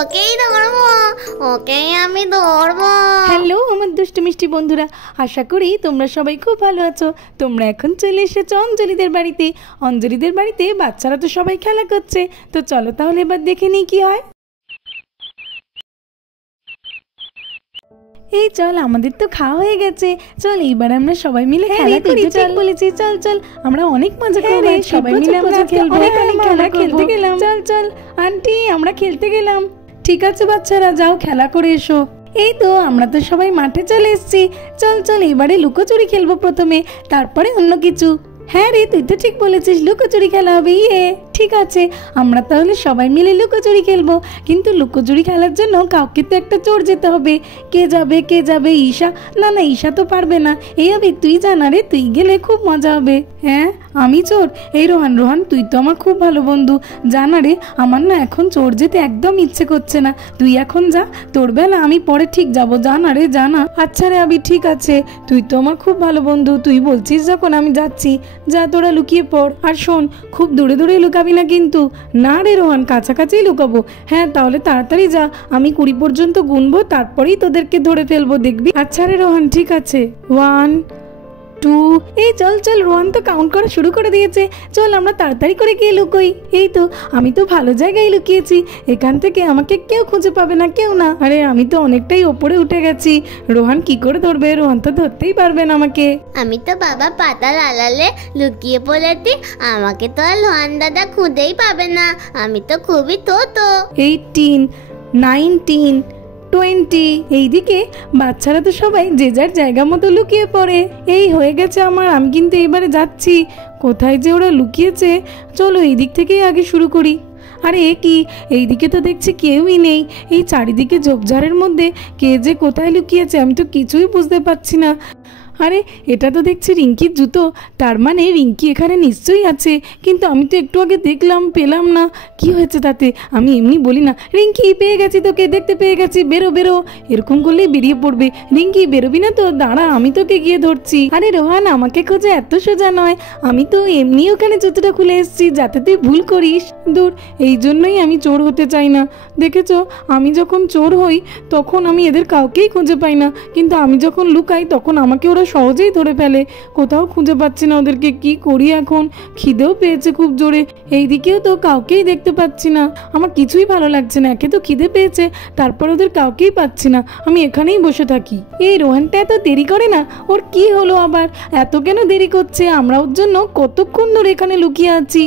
ওকেই ধরবো, ওকেই আমি ধরবো। হ্যালো আমার দুষ্টু মিষ্টি বন্ধুরা, আশা করি তোমরা সবাই খুব ভালো আছো। তোমরা এখন চলে এসেছো অঞ্জলিদের বাড়িতে। অঞ্জলিদের বাড়িতে বাচ্চারা তো সবাই খেলা করছে, তো চলো তাহলে এবার দেখে নিই কি হয়। এই চল, আমাদের তো খাওয়া হয়ে গেছে, চল এইবার আমরা সবাই মিলে খেলা করি। চল বলেছি, চল চল আমরা অনেক মজা করব, সবাই মিলে আমরা খেলবো। অনেক খেলা খেলতে গেলাম, চল চল আন্টি আমরা খেলতে গেলাম। ঠিক আছে বাচ্চারা, যাও খেলা করে এসো। এই তো আমরা তো সবাই মাঠে চলে এসেছি, চল চল এবারে লুকোচুরি খেলবো প্রথমে, তারপরে অন্য কিছু। হ্যাঁ রে, তুই তো ঠিক বলেছিস, লুকোচুরি খেলা হবে। ঠিক আছে, আমরা তাহলে সবাই মিলে লুকোচুরি খেলবো, কিন্তু লুকোচুরি খেলার জন্য কাউকে তো একটা চোর যেতে হবে। কে যাবে কে যাবে? ঈশা? না না, ঈশা তো পারবে না। এই হবে, তুই জানা রে, তুই গেলে খুব মজা হবে। হ্যাঁ আমি চোর? এই রোহান, রোহান তুই তো আমার খুব ভালো বন্ধু, জানা রে আমার না এখন চোর যেতে একদম ইচ্ছে করছে না। তুই এখন যা, তোর বেলা আমি পরে ঠিক যাবো, জানা রে জানা। আচ্ছা রে আবি, ঠিক আছে, তুই তো আমার খুব ভালো বন্ধু, তুই বলছিস যখন আমি যাচ্ছি। যা তোরা লুকিয়ে পড়, আর শোন খুব দূরে দূরে লুকাবি না কিন্তু। না রে রোহান, কাছাকাছি লুকাবো। হ্যাঁ তাহলে তাড়াতাড়ি যা, আমি 20 পর্যন্ত গুনবো, তারপরেই তোদেরকে ধরে ফেলবো, দেখবি। আচ্ছা রে রোহান, ঠিক আছে। 1 2, এই চল চল, রোহান তো কাউন্ট করা শুরু করে দিয়েছে, চল আমরা তাড়াতাড়ি করে গিয়ে লুকোই। এই তো আমি তো ভালো জায়গায় লুকিয়েছি, এখান থেকে আমাকে কেউ খুঁজে পাবে না, কেউ না। আরে আমি তো অনেকটাই ওপরে উঠে গেছি, রোহান কি করে ধরবে? রোহান তো ধরতেই পারবে না আমাকে। আমি তো বাবা পাতাল আড়ালে লুকিয়ে পড়েছি, আমাকে তো আর লোহান দাদা খুঁজেই পাবে না, আমি তো খুবই তো। 18 19 20, এইদিকে বাচ্চারা তো সবাই যে যার জায়গা মতো লুকিয়ে পড়ে। এই হয়ে গেছে আমার, আমি কিন্তু এবারে যাচ্ছি। কোথায় যে ওরা লুকিয়েছে, চলো এই দিক থেকেই আগে শুরু করি। আরে এ কি, এইদিকে তো দেখছি কেউই নেই, এই চারিদিকে ঝোপঝাড়ের মধ্যে কে যে কোথায় লুকিয়েছে আমি তো কিছুই বুঝতে পারছি না। আরে এটা তো দেখছি রিঙ্কির জুতো, তার মানে রিঙ্কি এখানে নিশ্চয়ই আছে, কিন্তু আমি তো একটু আগে দেখলাম, পেলাম না। কি হয়েছে তাতে? আমি এমনি বলি না, রিঙ্কি পেয়ে গেছি তোকে, দেখতে পেয়ে গেছি, বেরো বেরো। এরকম করলেই বেরিয়ে পড়বে। রিঙ্কি বেরোবি না তো? দাঁড়া আমি তোকে গিয়ে ধরছি। আরে রোহান, আমাকে খোঁজা এত সোজা নয়, আমি তো এমনি ওখানে জুতোটা খুলে এসেছি যাতে তুই ভুল করিস। দূর, এই জন্যই আমি চোর হতে চাই না। দেখেছো, আমি যখন চোর হই তখন আমি এদের কাউকেই খুঁজে পাই না, কিন্তু আমি যখন লুকাই তখন আমাকে ওরা সহজেই ধরে ফেলে। কোথাও খুঁজে পাচ্ছি না ওদেরকে, কি করি এখন? খিদেও পেয়েছে খুব জোরে, এইদিকেও তো কাউকেই দেখতে পাচ্ছি না। আমার কিছুই ভালো লাগছে না, একে তো খিদে পেয়েছে, তারপর ওদের কাউকেই পাচ্ছি না, আমি এখানেই বসে থাকি। এই রোহানটা এত দেরি করে না, ওর কি হলো আবার? এত কেন দেরি করছে? আমরা ওর জন্য কতক্ষণ ধরে এখানে লুকিয়ে আছি।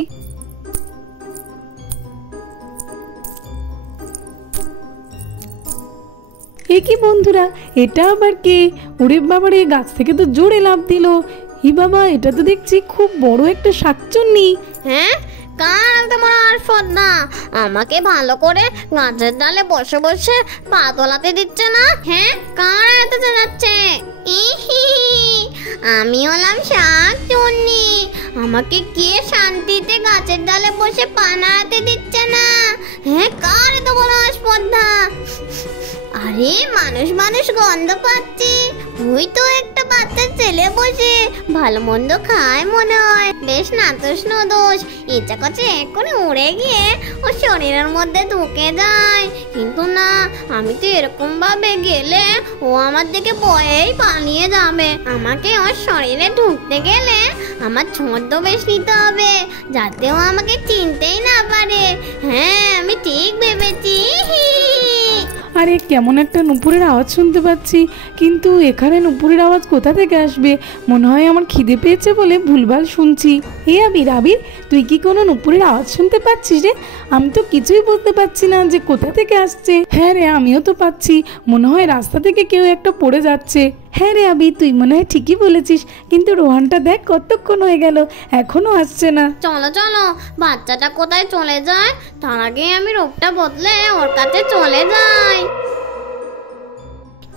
এ কি বন্ধুরা, এটা আবার কে? ওরে বাবারে, গাছ থেকে তো জোরে লাফ দিল। ই বাবা, এটা তো দেখছি খুব বড় একটা শাকচুন্নি। হ্যাঁ, কার তোমার আর সদনা আমাকে ভালো করে গাছের ডালে বসে বসে পা তোলাতে দিচ্ছে না? হ্যাঁ, কার এত যাচ্ছে? আমি হলাম শাকচুন্নি, আমাকে কে শান্তিতে গাছের ডালে বসে পা নাড়াতে দিচ্ছে না? হ্যাঁ, কার এত বড় স্পর্ধা? আরে মানুষ মানুষ গন্ধ পাচ্ছি, ওই তো একটা বাচ্চা ছেলে বসে ভালো মন্দ খায় মনে হয়, বেশ নাতস নদোষ, ইচ্ছা করছে এক্ষুনি উড়ে গিয়ে ওর শরীরের মধ্যে ঢুকে যায়, কিন্তু না, আমি তো এরকম ভাবে গেলে ও আমার দিকে ভয়েই পালিয়ে যাবে। আমাকে ওর শরীরে ঢুকতে গেলে আমার ছদ্মবেশ নিতে হবে, যাতে ও আমাকে চিনতেই না পারে। হ্যাঁ, আমি ঠিক ভেবেছি। আরে কেমন একটা নুপুরের আওয়াজ শুনতে পাচ্ছি, কিন্তু এখানে নুপুরের আওয়াজ কোথা থেকে আসবে? মনে হয় আমার খিদে পেয়েছে বলে ভুলভাল শুনছি। হে আবির, আবির তুই কি কোনো নুপুরের আওয়াজ শুনতে পাচ্ছিস রে? আমি তো কিছুই বুঝতে পারছি না যে কোথা থেকে আসছে। হ্যাঁ রে, আমিও তো পাচ্ছি, মনে হয় রাস্তা থেকে কেউ একটা পড়ে যাচ্ছে। হ্যাঁ রে আবি, তুই মনে হয় ঠিকই বলেছিস, কিন্তু রোহানটা দেখ কতক্ষণ হয়ে গেল এখনো আসছে না। চলো চলো, বাচ্চাটা কোথায় চলে যায় তার আগে আমি রূপটা বদলে ওর কাছে চলে যাই।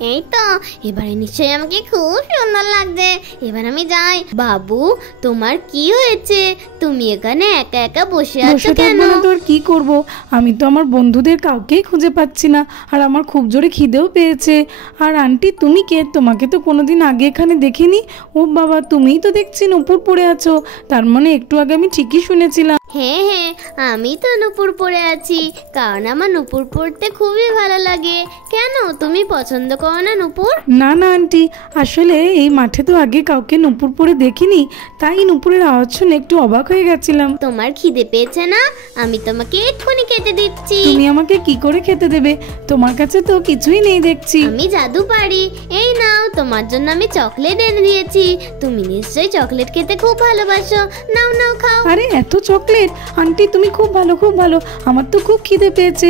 এই তো এবারে নিশ্চয়ই আমাকে খুব সুন্দর লাগছে। এবার আমি যাই। বাবু, তোমার কি হয়েছে? তুমি এখানে একা একা বসে আছো কেন? তোর কি করব, আমি তো আমার বন্ধুদের কাউকেই খুঁজে পাচ্ছি না, আর আমার খুব জোরে খিদেও পেয়েছে। আর আন্টি তুমি কে? তোমাকে তো কোনোদিন আগে এখানে দেখিনি। ও বাবা, তুমিই তো দেখছি নূপুর পরে আছো, তার মানে একটু আগে আমি ঠিকই শুনেছিলাম। হ্যাঁ হ্যাঁ, আমি তো নূপুর পরে আছি, কারণ আমার নূপুর পরতে খুবই ভালো লাগে। কেন, তুমি পছন্দ করো না নূপুর? না না আন্টি, আসলে এই মাঠে তো আগে কাউকে নূপুর পরে দেখিনি, তাই নূপুরের আওয়াজ শুনে একটু অবাক হয়ে গেছিলাম। তোমার খিদে পেয়েছে না? আমি তোমাকে এক্ষুনি খেতে দিচ্ছি। তুমি আমাকে কি করে খেতে দেবে? তোমার কাছে তো কিছুই নেই দেখছি। আমি জাদু পারি। এই নাও, তোমার জন্য আমি চকলেট এনে দিয়েছি। তুমি নিশ্চয়ই চকলেট খেতে খুব ভালোবাসো। নাও নাও, খাও। আরে এত চকলেট! আন্টি তুমি খুব ভালো, খুব ভালো। আমার তো খুব খিদে পেয়েছে।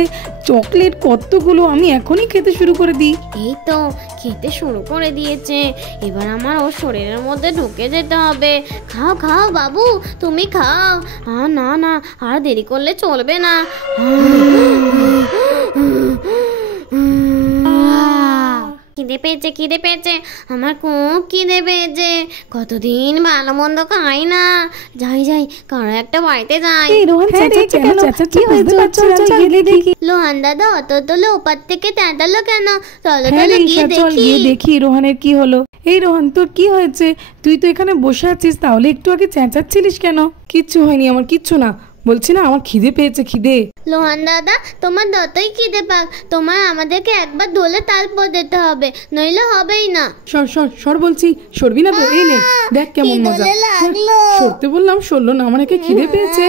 চকলেট কতগুলো, আমি এখনই খেতে শুরু করে দিই। এই তো খেতে শুরু করে দিয়েছে। এবার আমার ওর শরীরের মধ্যে ঢুকে যেতে হবে। খাও খাও বাবু, তুমি খাও। না না, আর দেরি করলে চলবে না। খিদে পেয়েছে, খিদে পেয়েছে, আমার খুব খিদে পেয়েছে। কতদিন ভালো মন্দ খাই না। যাই যাই, কারো একটা বাড়িতে যাই। লোহান দাদা অত তোলে ওপার থেকে চেঁচালো কেন? চলো চলো গিয়ে দেখি রোহানের কি হলো। এই রোহান, তোর কি হয়েছে? তুই তো এখানে বসে আছিস, তাহলে একটু আগে চেঁচাচ্ছিলিস কেন? কিচ্ছু হয়নি আমার, কিচ্ছু না। বলছি না আমার খিদে পেয়েছে, খিদে। লোহান দাদা, তোমার যতই খিদে পাক, তোমার আমাদেরকে একবার ধরে তারপর দিতে হবে, নইলে হবেই না। সর সর সর বলছি, সরবি না তো? এই নে, দেখ কেমন মজা। সরতে বললাম, সরলো না। আমার একে খিদে পেয়েছে।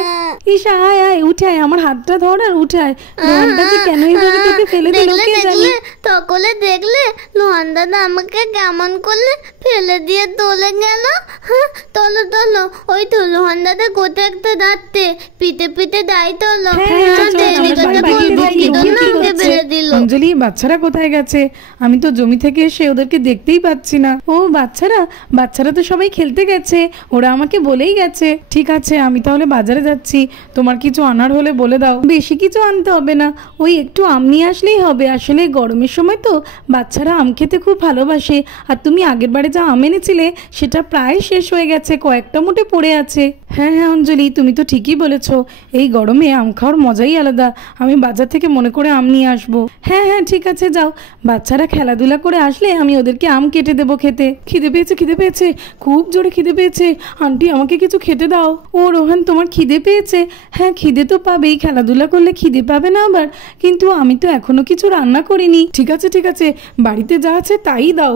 ঈশা আয় আয়, উঠে আয়, আমার হাতটা ধর আর উঠে আয়। লোহানটা যে কেন এইভাবে তোকে ফেলে দিল কে জানে। সকলে দেখলে লোহান দাদা আমাকে কেমন করলে ফেলে দিয়ে চলে গেল। তোলো তোলো, ওই তো লোহান দাদা কোথায় একটা যাচ্ছে, পিঠে পিঠে দাই তোলো। অঞ্জলি, বাচ্চারা কোথায় গেছে? আমি তো জমি থেকে এসে ওদেরকে দেখতেই পাচ্ছি না। ও বাচ্চারা তো সবাই খেলতে গেছে, ওরা আমাকে বলেই গেছে। ঠিক আছে, আমি তাহলে বাজারে যাচ্ছি। তোমার কিছু আনার হলে বলে দাও। বেশি কিছু আনতে হবে না, ওই একটু আম নিয়ে আসলেই হবে। আসলে গরমের সময় তো বাচ্চারা আম খেতে খুব ভালোবাসে। আর তুমি আগের বারে যা আম এনেছিলে সেটা প্রায় শেষ হয়ে গেছে, কয়েকটা মোটে পড়ে আছে। হ্যাঁ হ্যাঁ অঞ্জলি, তুমি তো ঠিকই বলেছো। এই গরমে আম খাওয়ার মজাই আলাদা। আমি বাজার থেকে মনে করে আম নিয়ে আসবো। হ্যাঁ হ্যাঁ ঠিক আছে, যাও। বাচ্চারা খেলাধুলা করে আসলে আমি ওদেরকে আম কেটে দেবো খেতে। খিদে পেয়েছে, খিদে পেয়েছে, খুব জোরে খিদে পেয়েছে। আন্টি আমাকে কিছু খেতে দাও। ও রোহান, তোমার খিদে পেয়েছে? হ্যাঁ খিদে তো পাবেই, খেলাধুলা করলে খিদে পাবে না আবার? কিন্তু আমি তো এখনো কিছু রান্না করিনি। ঠিক আছে ঠিক আছে, বাড়িতে যা আছে তাই দাও।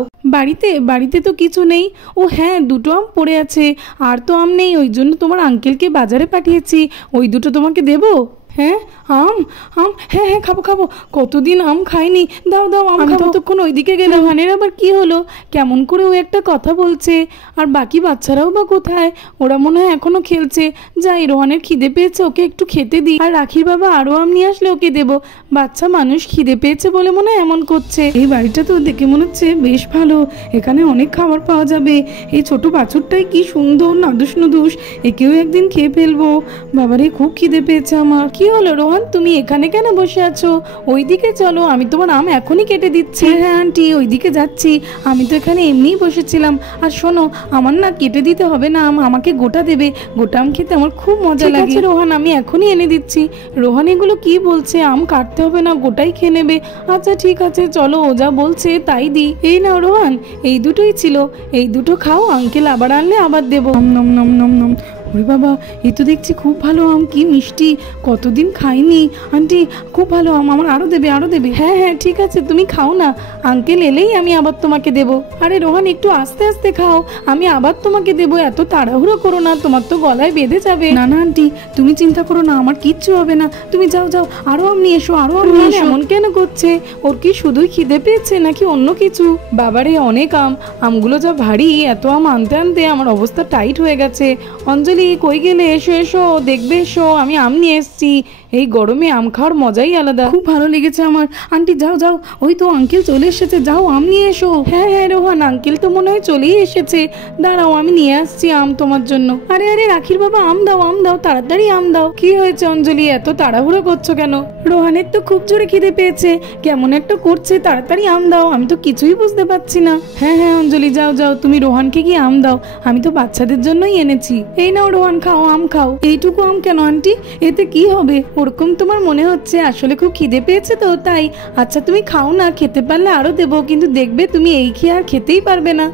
বাড়িতে তো কিছু নেই। ও হ্যাঁ, দুটো আম পড়ে আছে, আর তো আম নেই, ওই জন্য তোমার আঙ্কেলকে বাজারে পাঠিয়েছি। ওই দুটো তোমাকে দেবো। হ্যাঁ আম আম, হ্যাঁ হ্যাঁ খাবো। কতদিন আম খাইনি, দাও দাও আম খাবো। ততক্ষণ ওইদিকে গেলাম। হানের আবার কি হলো? কেমন করে ও একটা কথা বলছে? আর বাকি বাচ্চারাও বা কোথায়? ওরা মনে হয় এখনো খেলছে। যাই, রোহানের খিদে পেয়েছে, ওকে একটু খেতে দিই। আর রাখির বাবা আরো আম নিয়ে আসলে ওকে দেবো। বাচ্চা মানুষ খিদে পেয়েছে বলে মনে হয় এমন করছে। এই বাড়িটা তো দেখে মনে হচ্ছে বেশ ভালো, এখানে অনেক খাবার পাওয়া যাবে। এই ছোট বাছুরটাই কি সুন্দর, নাদুস নুদুস, একেও একদিন খেয়ে ফেলবো। বাবারে খুব খিদে পেয়েছে আমার। কি হলো রোহান, তুমি এখানে কেন বসে আছো? ওইদিকে চলো, আমি তোমার আম এখনই কেটে দিচ্ছি। হ্যাঁ আন্টি, ওইদিকে যাচ্ছি। আমি তো এখানে এমনিই বসেছিলাম। আর শোনো, আমার না কেটে দিতে হবে না আম, আমাকে গোটা দেবে। গোটা আম খেতে আমার খুব মজা লাগে। রোহান, আমি এখনই এনে দিচ্ছি। রোহান এগুলো কি বলছে? আম কাটতে হবে না, গোটাই খেয়ে নেবে। আচ্ছা ঠিক আছে, চলো, ও যা বলছে তাই দিই। এই নাও রোহান, এই দুটোই ছিল, এই দুটো খাও, আঙ্কেল আবার আনলে আবার দেবো। নম নম নম নম। ওরে বাবা, এই তো দেখছি খুব ভালো আম, কি মিষ্টি, কতদিন খাইনি। আন্টি খুব ভালো আম, আমার আরো দেবে, আরো দেবে। হ্যাঁ হ্যাঁ ঠিক আছে, তুমি খাও না, আঙ্কেল এলেই আমি আবার তোমাকে দেবো। আরে রোহান, একটু আস্তে আস্তে খাও, আমি আবার তোমাকে দেবো। এত তাড়াহুড়ো করো না, তোমার তো গলায় বেঁধে যাবে। না না আন্টি, তুমি চিন্তা করো না, আমার কিচ্ছু হবে না। তুমি যাও যাও, আরো আম নিয়ে এসো, আরো আম নিয়ে এসো। এমন কেন করছে? ওর কি শুধুই খিদে পেয়েছে নাকি অন্য কিছু? বাবারে অনেক আম, আমগুলো যা ভারী, এত আম আনতে আনতে আমার অবস্থা টাইট হয়ে গেছে। অঞ্জলি কই গেলে? এসো এসো, দেখবে এসো, আমি আম নিয়ে এসছি। এই গরমে আম খাওয়ার মজাই আলাদা, খুব ভালো লেগেছে আমার। আন্টি যাও যাও, ওই তো আঙ্কেল চলে এসেছে, যাও আম নিয়ে এসো। হ্যাঁ হ্যাঁ রোহান, আঙ্কেল তো মনে হয় চলেই এসেছে, দাঁড়াও আমি নিয়ে আসছি আম তোমার জন্য। আরে আরে রাখির বাবা, আম দাও আম দাও, তাড়াতাড়ি আম দাও। কি হয়েছে অঞ্জলি, এত তাড়াহুড়ো করছো কেন? রোহানের তো খুব জোরে খিদে পেয়েছে, কেমন একটা করছে, তাড়াতাড়ি আম দাও, আমি তো কিছুই বুঝতে পারছি না। হ্যাঁ হ্যাঁ অঞ্জলি যাও যাও, তুমি রোহানকে কি আম দাও, আমি তো বাচ্চাদের জন্যই এনেছি। এই নাও রোহান খাও, আম খাও। এইটুকু আম কেন আন্টি, এতে কি হবে? ওরকম তোমার মনে হচ্ছে, আসলে খুব খিদে পেয়েছে তো তাই। আচ্ছা তুমি খাও না, খেতে পারলে আরো দেবো, কিন্তু দেখবে তুমি এই খেয়ে আর খেতেই পারবে না।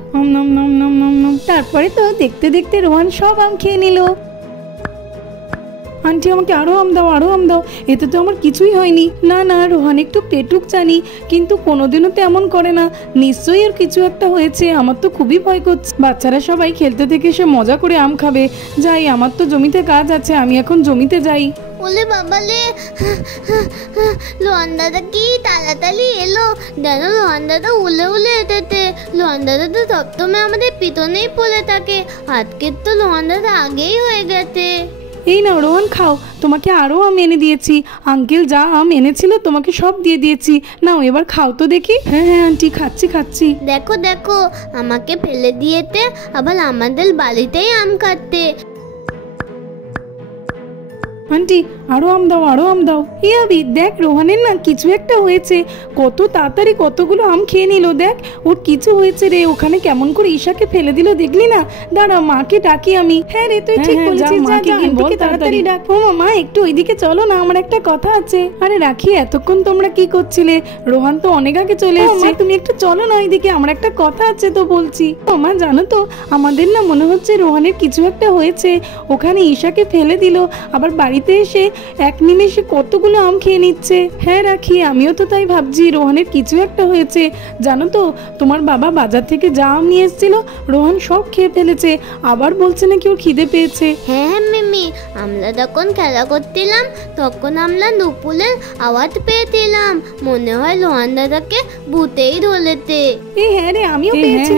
তারপরে তো দেখতে দেখতে রোহান সব আম খেয়ে নিল। আন্টি আমাকে আরো আম দাও, আরো আম দাও, এতে তো আমার কিছুই হয়নি। না না রোহান একটু পেটুক জানি, কিন্তু কোনোদিনও তো এমন করে না, নিশ্চয়ই ওর কিছু একটা হয়েছে। আমার তো খুবই ভয় করছে। বাচ্চারা সবাই খেলতে থেকে এসে মজা করে আম খাবে, যাই, আমার তো জমিতে কাজ আছে, আমি এখন জমিতে যাই। ওলে বাবালে, লোহান দাদা কি তাড়াতাড়ি এলো, দেখো লোহান দাদা উলে উলে এতেতে। লোহান দাদা তো সবসময় আমাদের পিছনেই পড়ে থাকে, আজকের তো লোহান দাদা আগেই হয়ে গেছে। এই নাও রোহান খাও, তোমাকে আরো আম এনে দিয়েছি, আঙ্কেল যা আম এনেছিল তোমাকে সব দিয়ে দিয়েছি, নাও এবার খাও তো দেখি। হ্যাঁ হ্যাঁ আন্টি খাচ্ছি খাচ্ছি। দেখো দেখো, আমাকে ফেলে দিয়েতে, আবার আমাদের বাড়িতেই আম কাটতে। আন্টি আরো আম দাও, আরো আম দাও। ইয়াবি দেখ, রোহানের না কিছু একটা হয়েছে, কত তাড়াতাড়ি কতগুলো আম খেয়ে নিল। দেখ ওর কিছু হয়েছে রে, ওখানে কেমন করে ঈশাকে ফেলে দিল দেখলি না? দাঁড়া মাকে ডাকি আমি। হ্যাঁ রে তুই ঠিক বলেছিস, তাড়াতাড়ি ডাক। ও মামা একটু ওইদিকে চলো না, আমার একটা কথা আছে। আরে রাখি, এতক্ষণ তোমরা কি করছিলে? রোহান তো অনেক আগে চলে এসেছে, তুমি একটু চলো না ওইদিকে, আমার একটা কথা আছে তো বলছি। মামা জানো তো, আমাদের না মনে হচ্ছে রোহানের কিছু একটা হয়েছে, ওখানে ঈশাকে ফেলে দিল, আবার বাড়িতে এসে এক নিমেষে কতগুলো আম খেয়ে নিচ্ছে। হ্যাঁ রাখি, আমিও তো তাই ভাবছি, রোহানের কিছু একটা হয়েছে। জানো তো, তোমার বাবা বাজার থেকে যা আম নিয়ে এসেছিল রোহান সব খেয়ে ফেলেছে, আবার বলছে নাকি ওর খিদে পেয়েছে। হ্যাঁ মিমি, আমরা যখন খেলা করছিলাম তখন আমরা নুপুলের আওয়াজ পেয়েছিলাম, মনে হয় লোহান দাদাকে ভূতেই ধরেছে। এই হ্যাঁ রে, আমিও পেয়েছি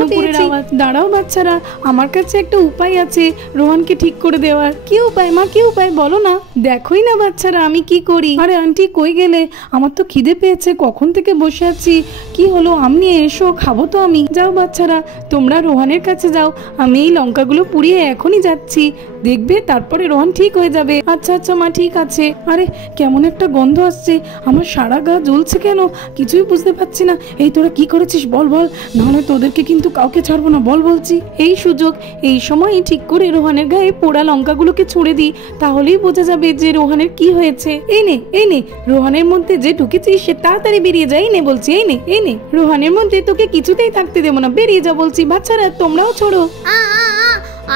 নুপুরের আওয়াজ। দাঁড়াও বাচ্চারা, আমার কাছে একটা উপায় আছে রোহানকে ঠিক করে দেওয়ার। কি উপায় মা, কি উপায় বলো না? দেখোই না বাচ্চারা আমি কি করি। আরে আন্টি কই গেলে? আমার তো খিদে পেয়েছে, কখন থেকে বসে আছি। কি হলো, আম নিয়ে এসো, খাবো তো আমি। যাও বাচ্চারা, তোমরা রোহানের কাছে যাও, আমি এই লঙ্কাগুলো পুড়িয়ে এখনই যাচ্ছি, দেখবে তারপরে রোহান ঠিক হয়ে যাবে। আচ্ছা আচ্ছা মা ঠিক আছে। আরে কেমন একটা গন্ধ আসছে, আমার সারা গা জ্বলছে কেন, কিছুই বুঝতে পারছি না। এই তোরা কি করেছিস বল বল, নাহলে তোদেরকে কিন্তু কাউকে ছাড়বো না, বল বলছি। এই সুযোগ, এই সময় ঠিক করে রোহানের গায়ে পোড়া লঙ্কাগুলোকে ছুঁড়ে দিই, তাহলেই বোঝা যাবে যে রোহানের কি হয়েছে। এই নে এই নে, রোহানের মধ্যে যে ঢুকেছিস সে তাড়াতাড়ি বেরিয়ে যায়। এই নে বলছি, এই নে এই নে, রোহানের মধ্যে তোকে কিছুতেই থাকতে দেবো না, বেরিয়ে যা বলছি। বাচ্চারা তোমরাও ছোড়ো।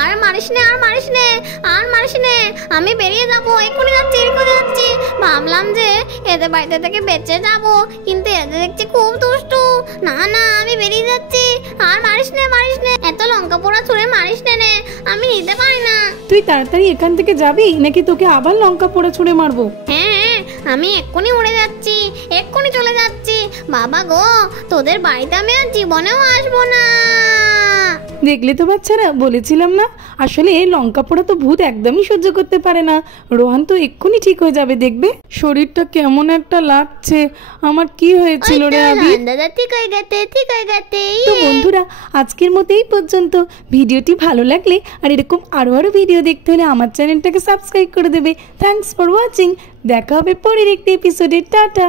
আর মারিস নে, আর মারিস নে, আর মারিস নে, আমি বেরিয়ে যাবো, এক্ষুনি যাচ্ছি, এক্ষুনি যাচ্ছি। ভাবলাম যে এদের বাড়িতে থেকে বেঁচে যাবো, কিন্তু এদের দেখছি খুব দুষ্টু। না না, আমি বেরিয়ে যাচ্ছি। আর মারিস নে, মারিস নে, এত লঙ্কা পোড়া ছুঁড়ে মারিস নে, আমি নিতে পারি না। তুই তাড়াতাড়ি এখান থেকে যাবি নাকি তোকে আবার লঙ্কা পোড়া ছুঁড়ে মারবো? হ্যাঁ, আমি এক্ষুনি উড়ে যাচ্ছি, এক্ষুনি চলে যাচ্ছি। বাবা গো, তোদের বাড়িতে আমি আর জীবনেও আসবো না। দেখলে তো বাচ্চারা, বলেছিলাম না, আসলে লঙ্কা পোড়া তো ভূত একদমই সহ্য করতে পারে না। রোহান তো এক্ষুনি ঠিক হয়ে যাবে, দেখবে। শরীরটা কেমন একটা লাগছে, আমার কি হয়েছিল রে আবি? দাদা ঠিক হয়ে গেছে, ঠিক হয়ে গেছে। তো বন্ধুরা, আজকের মতো এই পর্যন্ত। ভিডিওটি ভালো লাগলে আর এরকম আরো আরো ভিডিও দেখতে হলে আমার চ্যানেলটাকে সাবস্ক্রাইব করে দেবে। থ্যাঙ্কস ফর ওয়াচিং, দেখা হবে পরের একটি এপিসোডে। টাটা।